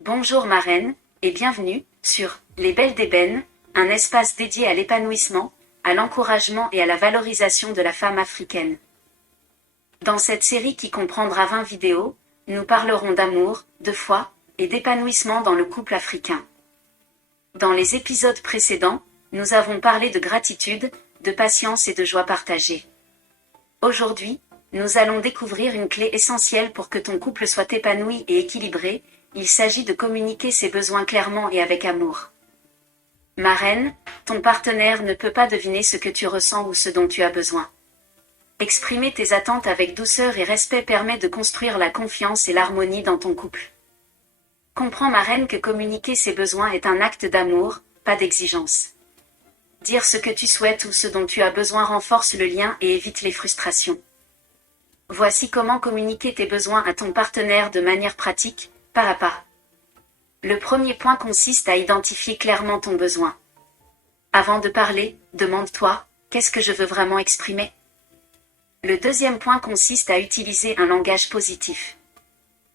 Bonjour marraine, et bienvenue sur Les Belles d'Ébène, un espace dédié à l'épanouissement, à l'encouragement et à la valorisation de la femme africaine. Dans cette série qui comprendra 20 vidéos, nous parlerons d'amour, de foi et d'épanouissement dans le couple africain. Dans les épisodes précédents, nous avons parlé de gratitude, de patience et de joie partagée. Aujourd'hui, nous allons découvrir une clé essentielle pour que ton couple soit épanoui et équilibré. Il s'agit de communiquer ses besoins clairement et avec amour. Marraine, ton partenaire ne peut pas deviner ce que tu ressens ou ce dont tu as besoin. Exprimer tes attentes avec douceur et respect permet de construire la confiance et l'harmonie dans ton couple. Comprends marraine que communiquer ses besoins est un acte d'amour, pas d'exigence. Dire ce que tu souhaites ou ce dont tu as besoin renforce le lien et évite les frustrations. Voici comment communiquer tes besoins à ton partenaire de manière pratique, pas à pas. Le premier point consiste à identifier clairement ton besoin. Avant de parler, demande-toi, qu'est-ce que je veux vraiment exprimer? Le deuxième point consiste à utiliser un langage positif.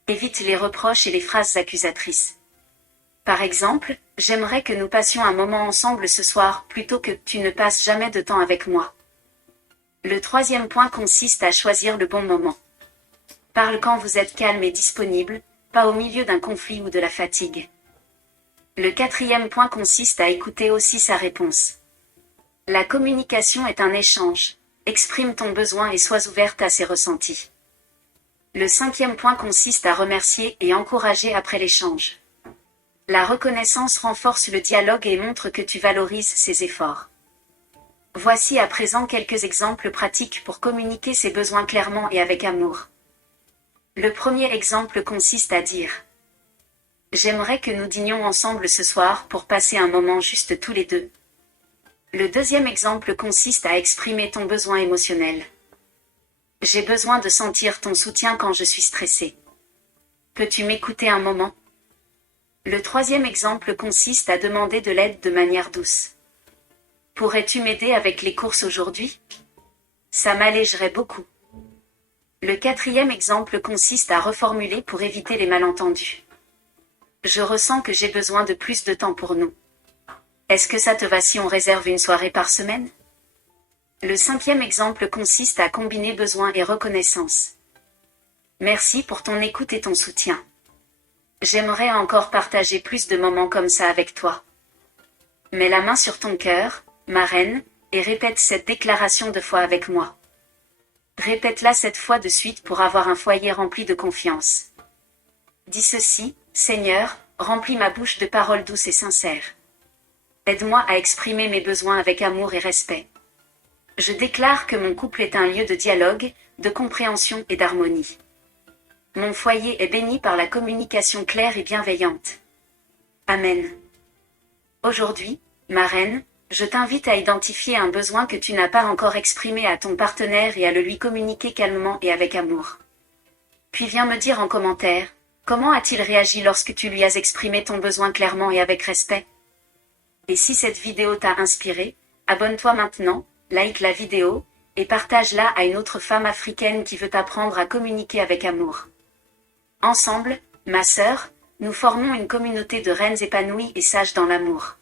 Évite les reproches et les phrases accusatrices. Par exemple, j'aimerais que nous passions un moment ensemble ce soir, plutôt que tu ne passes jamais de temps avec moi. Le troisième point consiste à choisir le bon moment. Parle quand vous êtes calme et disponible, pas au milieu d'un conflit ou de la fatigue. Le quatrième point consiste à écouter aussi sa réponse. La communication est un échange. Exprime ton besoin et sois ouverte à ses ressentis. Le cinquième point consiste à remercier et encourager après l'échange. La reconnaissance renforce le dialogue et montre que tu valorises ses efforts. Voici à présent quelques exemples pratiques pour communiquer ses besoins clairement et avec amour. Le premier exemple consiste à dire « J'aimerais que nous dînions ensemble ce soir pour passer un moment juste tous les deux. » Le deuxième exemple consiste à exprimer ton besoin émotionnel. « J'ai besoin de sentir ton soutien quand je suis stressée. Peux-tu m'écouter un moment ?» Le troisième exemple consiste à demander de l'aide de manière douce. « Pourrais-tu m'aider avec les courses aujourd'hui? Ça m'allégerait beaucoup. » Le quatrième exemple consiste à reformuler pour éviter les malentendus. Je ressens que j'ai besoin de plus de temps pour nous. Est-ce que ça te va si on réserve une soirée par semaine? Le cinquième exemple consiste à combiner besoin et reconnaissance. Merci pour ton écoute et ton soutien. J'aimerais encore partager plus de moments comme ça avec toi. Mets la main sur ton cœur, marraine, et répète cette déclaration de foi avec moi. Répète-la 7 fois de suite pour avoir un foyer rempli de confiance. Dis ceci, Seigneur, remplis ma bouche de paroles douces et sincères. Aide-moi à exprimer mes besoins avec amour et respect. Je déclare que mon couple est un lieu de dialogue, de compréhension et d'harmonie. Mon foyer est béni par la communication claire et bienveillante. Amen. Aujourd'hui, marraine, je t'invite à identifier un besoin que tu n'as pas encore exprimé à ton partenaire et à le lui communiquer calmement et avec amour. Puis viens me dire en commentaire, comment a-t-il réagi lorsque tu lui as exprimé ton besoin clairement et avec respect? Et si cette vidéo t'a inspiré, abonne-toi maintenant, like la vidéo, et partage-la à une autre femme africaine qui veut apprendre à communiquer avec amour. Ensemble, ma sœur, nous formons une communauté de reines épanouies et sages dans l'amour.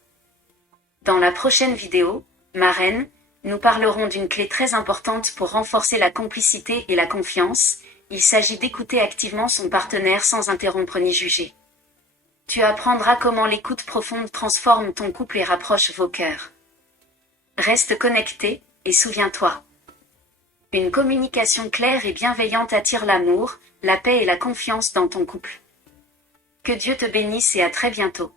Dans la prochaine vidéo, marraine, nous parlerons d'une clé très importante pour renforcer la complicité et la confiance. Il s'agit d'écouter activement son partenaire sans interrompre ni juger. Tu apprendras comment l'écoute profonde transforme ton couple et rapproche vos cœurs. Reste connecté, et souviens-toi. Une communication claire et bienveillante attire l'amour, la paix et la confiance dans ton couple. Que Dieu te bénisse et à très bientôt.